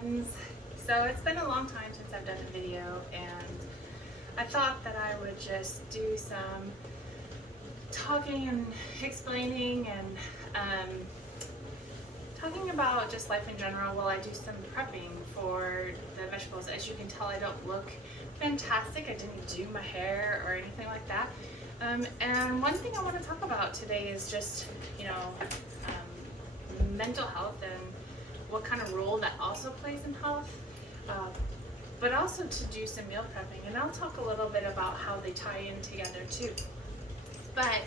friends. So it's been a long time since I've done a video, and I thought that I would just do some talking and explaining and talking about just life in general while I do some prepping for the vegetables. As you can tell, I don't look fantastic. I didn't do my hair or anything like that. And one thing I want to talk about today is just, mental health and what kind of role that also plays in health, but also to do some meal prepping. And I'll talk a little bit about how they tie in together too. But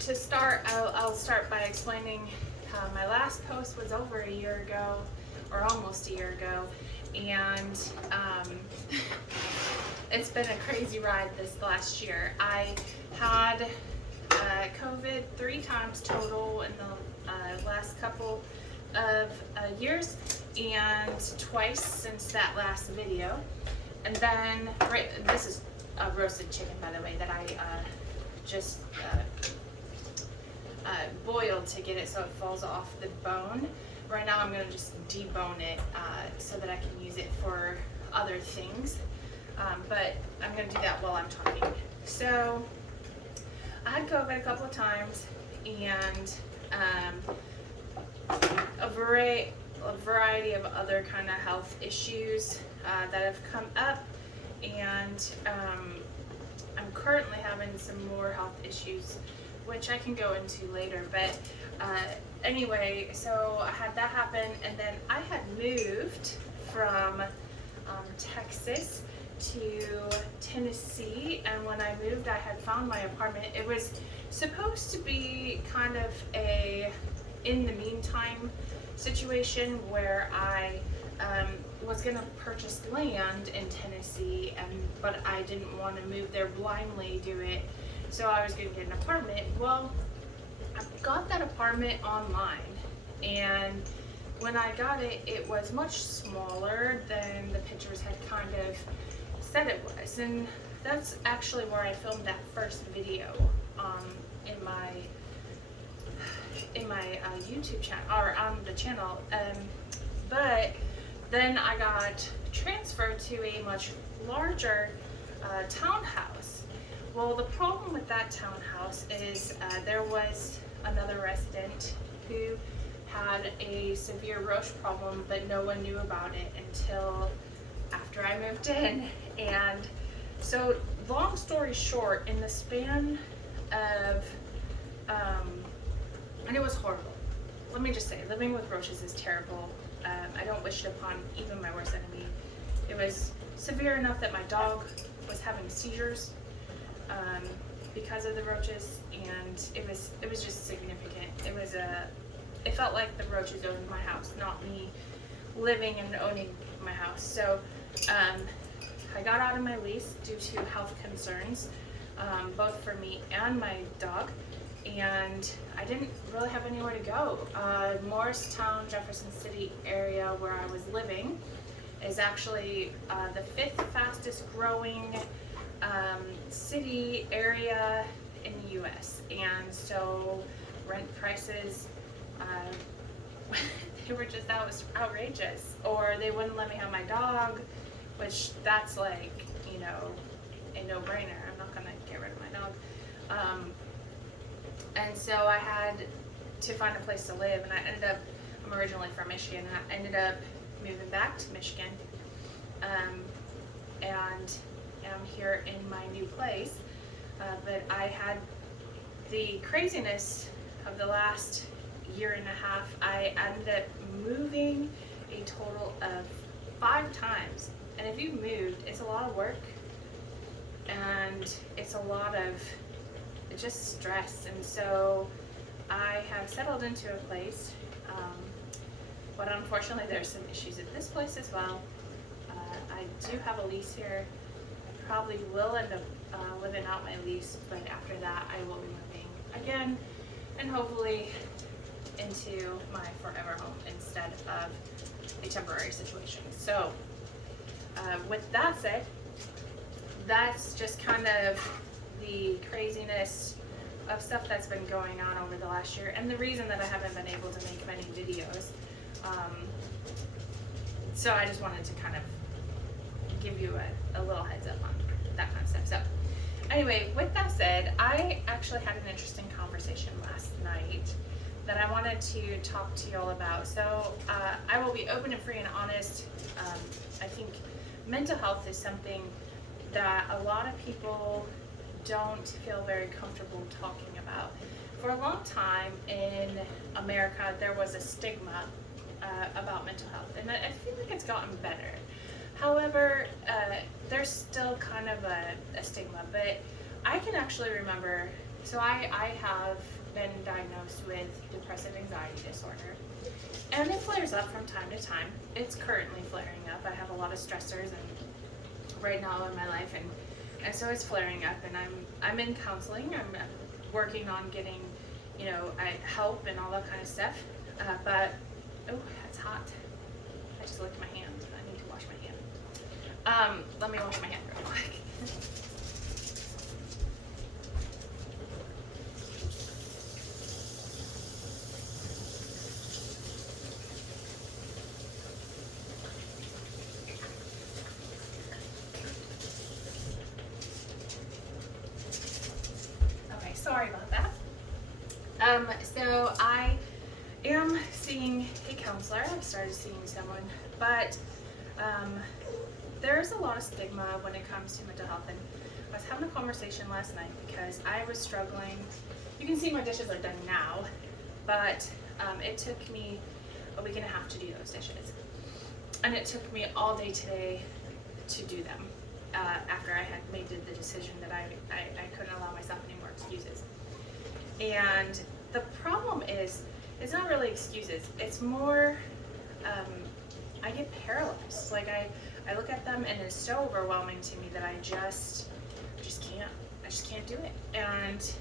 to start, I'll start by explaining my last post was over a year ago, or almost a year ago, and it's been a crazy ride this last year. I had COVID 3 times total in the last couple of years, and twice since that last video. And then, this is a roasted chicken, by the way, that I just boiled to get it so it falls off the bone. Right now I'm going to just debone it so that I can use it for other things, but I'm going to do that while I'm talking. So I had COVID a couple of times, and a variety of other kind of health issues that have come up, and I'm currently having some more health issues, which I can go into later. But anyway, so I had that happen, and then I had moved from Texas to Tennessee, and when I moved, I had found my apartment. It was supposed to be kind of a in the meantime situation where I was gonna purchase land in Tennessee, but I didn't want to move there blindly, do it. So I was gonna get an apartment. Well, I got that apartment online, and when I got it, it was much smaller than the pictures had kind of said it was. And that's actually where I filmed that first video in my YouTube channel, or on the channel. But then I got transferred to a much larger townhouse. Well, the problem with that townhouse is there was another resident who had a severe roach problem, but no one knew about it until after I moved in. And so, long story short, in the span of, and it was horrible. Let me just say, living with roaches is terrible. I don't wish it upon even my worst enemy. It was severe enough that my dog was having seizures because of the roaches, and it was just significant. It felt like the roaches owned my house, not me living and owning my house. So I got out of my lease due to health concerns, both for me and my dog, and I didn't really have anywhere to go. Morristown, Jefferson City area where I was living is actually the 5th fastest growing city area in the US, and so rent prices, they were just, that was outrageous. Or they wouldn't let me have my dog, which that's like, a no-brainer. I'm not gonna get rid of my dog. And so I had to find a place to live, and I'm originally from Michigan, and I ended up moving back to Michigan, and I'm here in my new place. But I had the craziness of the last year and a half. I ended up moving a total of 5 times. And if you've moved, it's a lot of work, and it's a lot of just stress. And so I have settled into a place, but unfortunately there's some issues at this place as well. I do have a lease here. I probably will end up living out my lease, but after that I will be moving again, and hopefully into my forever home instead of a temporary situation. So with that said, that's just kind of the craziness of stuff that's been going on over the last year, and the reason that I haven't been able to make many videos. So I just wanted to kind of give you a little heads up on that kind of stuff. So anyway, with that said, I actually had an interesting conversation last night that I wanted to talk to you all about. So I will be open and free and honest. I think mental health is something that a lot of people don't feel very comfortable talking about. For a long time in America, there was a stigma about mental health, and I feel like it's gotten better. However, there's still kind of a stigma, but I can actually remember, so I have been diagnosed with depressive anxiety disorder, and it flares up from time to time. It's currently flaring up. I have a lot of stressors and right now in my life, and so it's flaring up, and I'm in counseling. I'm working on getting, help and all that kind of stuff. But oh, it's hot. I just licked my hand. I need to wash my hand. Let me wash my hand real quick. Okay, sorry about that. So I am seeing a counselor. I've started seeing someone, but there's a lot of stigma when it comes to mental health, and I was having a conversation last night because I was struggling. You can see my dishes are done now, but it took me a week and a half to do those dishes, and it took me all day today to do them after I had made the decision that I couldn't allow myself any more excuses. And the problem is, it's not really excuses. It's more, I get paralyzed. Like I look at them and it's so overwhelming to me that I just can't do it. And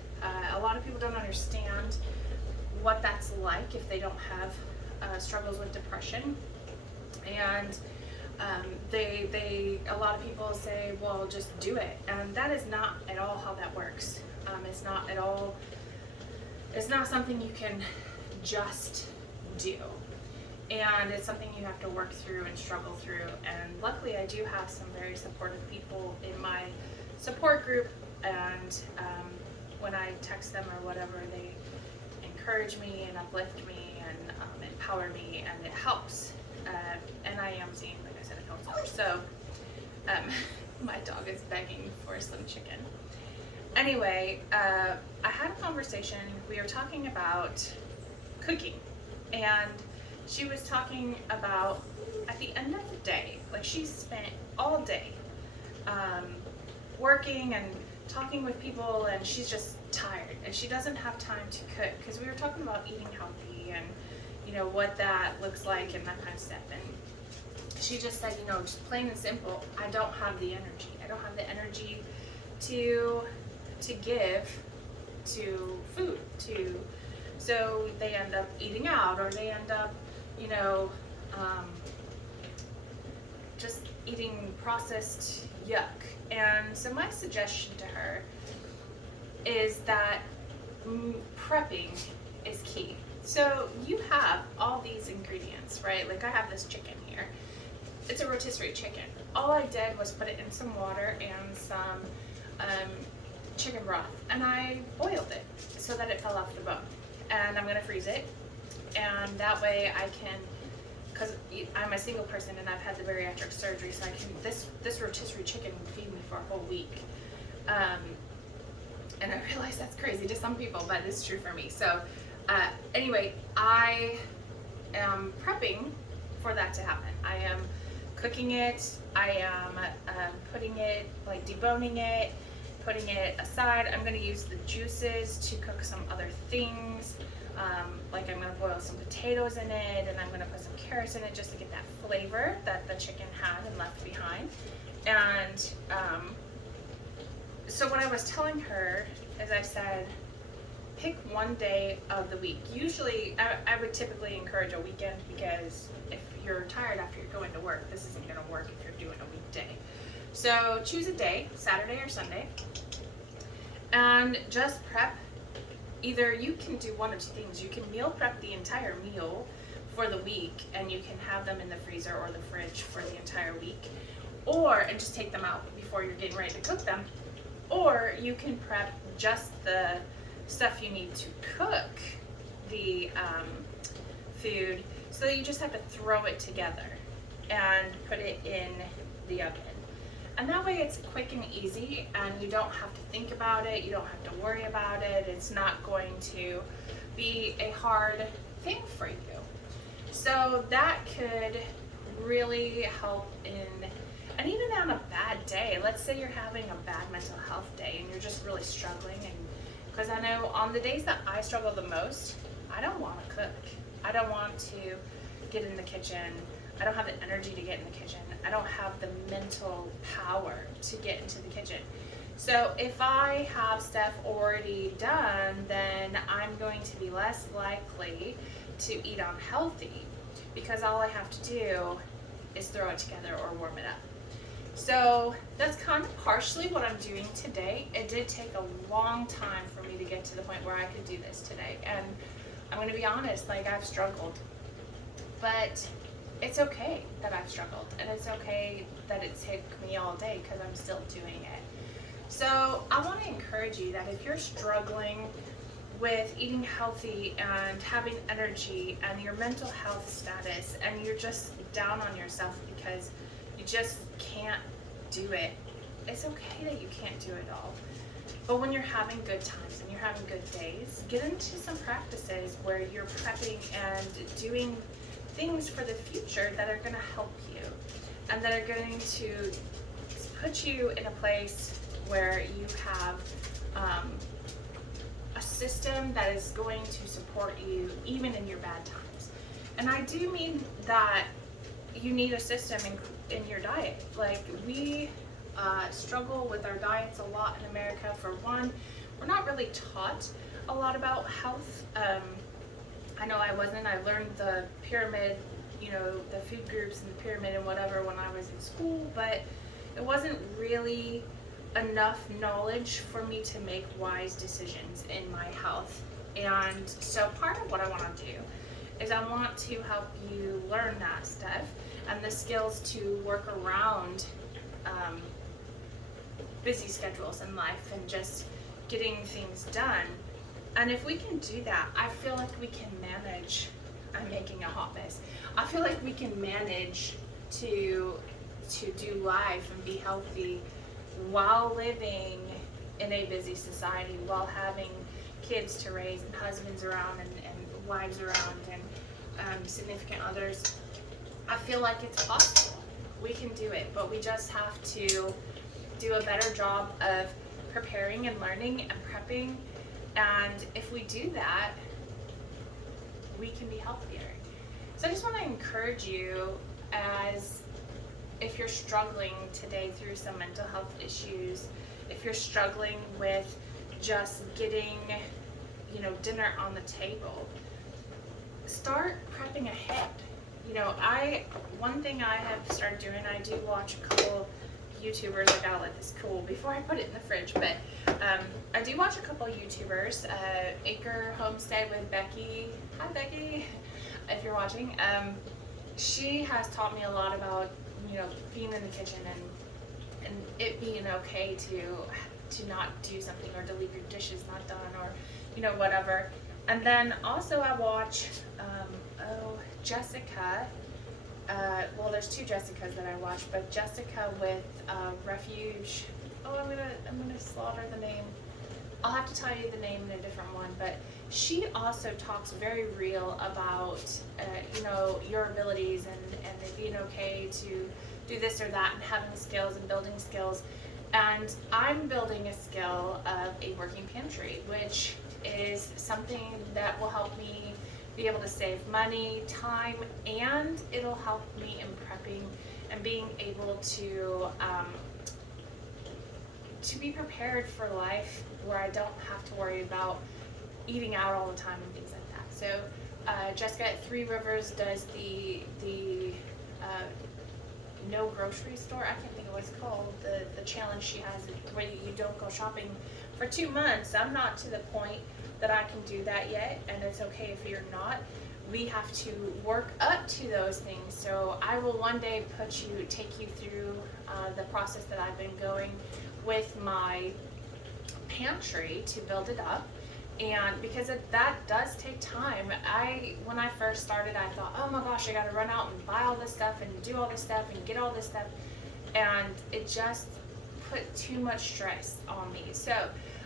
a lot of people don't understand what that's like if they don't have struggles with depression. And a lot of people say, well, just do it. And that is not at all how that works. It's not something you can just do. And it's something you have to work through and struggle through. And luckily I do have some very supportive people in my support group, and when I text them or whatever, they encourage me and uplift me and empower me, and it helps. And I am seeing, like I said, a counselor. So my dog is begging for some chicken. Anyway, I had a conversation. We were talking about cooking, and she was talking about at the end of the day, like she spent all day working and talking with people, and she's just tired and she doesn't have time to cook, because we were talking about eating healthy and what that looks like and that kind of stuff. And she just said, just plain and simple, I don't have the energy. I don't have the energy to give to food, so they end up eating out, or they end up just eating processed yuck. And so my suggestion to her is that prepping is key. So you have all these ingredients, right? Like I have this chicken here. It's a rotisserie chicken. All I did was put it in some water and some chicken broth, and I boiled it so that it fell off the bone. And I'm gonna freeze it, and that way I can, because I'm a single person and I've had the bariatric surgery, so I can, this rotisserie chicken would feed me for a whole week. And I realize that's crazy to some people, but it's true for me. So anyway, I am prepping for that to happen. I am cooking it, I am putting it, like deboning it, putting it aside. I'm going to use the juices to cook some other things. Like I'm going to boil some potatoes in it, and I'm going to put some carrots in it just to get that flavor that the chicken had and left behind. And so what I was telling her is, I said, pick one day of the week. Usually, I would typically encourage a weekend, because if you're tired after you're going to work, this isn't going to work if you're doing a weekday. So choose a day, Saturday or Sunday, and just prep. Either you can do one of two things. You can meal prep the entire meal for the week, and you can have them in the freezer or the fridge for the entire week, and just take them out before you're getting ready to cook them. Or you can prep just the stuff you need to cook the food, so that you just have to throw it together and put it in the oven. And that way it's quick and easy, and you don't have to think about it, you don't have to worry about it, it's not going to be a hard thing for you. So that could really help and even on a bad day, let's say you're having a bad mental health day and you're just really struggling, and because I know on the days that I struggle the most, I don't want to cook. I don't want to get in the kitchen. I don't have the energy to get in the kitchen. I don't have the mental power to get into the kitchen. So if I have stuff already done, then I'm going to be less likely to eat unhealthy, because all I have to do is throw it together or warm it up. So that's kind of partially what I'm doing today. It did take a long time for me to get to the point where I could do this today. And I'm going to be honest, like, I've struggled. But it's okay that I've struggled, and it's okay that it took me all day, because I'm still doing it. So I want to encourage you that if you're struggling with eating healthy and having energy and your mental health status, and you're just down on yourself because you just can't do it, it's okay that you can't do it all. But when you're having good times and you're having good days, get into some practices where you're prepping and doing things for the future that are going to help you and that are going to put you in a place where you have a system that is going to support you even in your bad times. And I do mean that you need a system in your diet. Like, we struggle with our diets a lot in America. For one, we're not really taught a lot about health. I know I wasn't. I learned the pyramid, the food groups and the pyramid and whatever when I was in school, but it wasn't really enough knowledge for me to make wise decisions in my health. And so part of what I want to do is I want to help you learn that stuff and the skills to work around busy schedules in life and just getting things done. And if we can do that, I feel like we can manage. I'm making a hot mess. I feel like we can manage to do life and be healthy while living in a busy society, while having kids to raise and husbands around and wives around and significant others. I feel like it's possible. We can do it, but we just have to do a better job of preparing and learning and prepping. And if we do that, we can be healthier. So I just want to encourage you, as if you're struggling today through some mental health issues, if you're struggling with just getting, dinner on the table, start prepping ahead. One thing I have started doing, I do watch a couple YouTubers. I gotta let this cool before I put it in the fridge, but I do watch a couple YouTubers. Acre Homestead with Becky. Hi, Becky, if you're watching. She has taught me a lot about being in the kitchen and it being okay to not do something, or to leave your dishes not done, or whatever. And then also I watch Jessica. Well, there's two Jessicas that I watch, but Jessica with Refuge. Oh, I'm gonna slaughter the name. I'll have to tell you the name in a different one, but she also talks very real about your abilities and it being okay to do this or that, and having skills and building skills. And I'm building a skill of a working pantry, which is something that will help me be able to save money, time, and it'll help me in prepping and being able to be prepared for life, where I don't have to worry about eating out all the time and things like that. So Jessica at Three Rivers does the no grocery store. I can't think of what it's called. The challenge she has where you don't go shopping for 2 months. I'm not to the point that I can do that yet, and it's okay if you're not. we have to work up to those things. So I will one day take you through the process that I've been going with my pantry to build it up. And because that does take time. When I first started, I thought, oh my gosh, I gotta run out and buy all this stuff and do all this stuff and get all this stuff. And it just put too much stress on me. So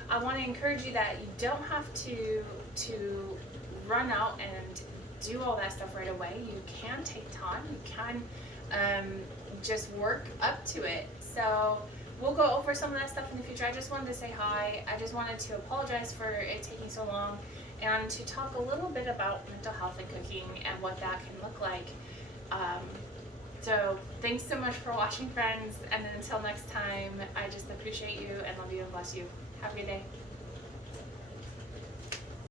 I want to encourage you that you don't have to run out and do all that stuff right away. You can take time. You can just work up to it. So we'll go over some of that stuff in the future. I just wanted to say hi. I just wanted to apologize for it taking so long and to talk a little bit about mental health and cooking and what that can look like. So thanks so much for watching, friends. And then until next time, I just appreciate you and love you and bless you. Have a good day.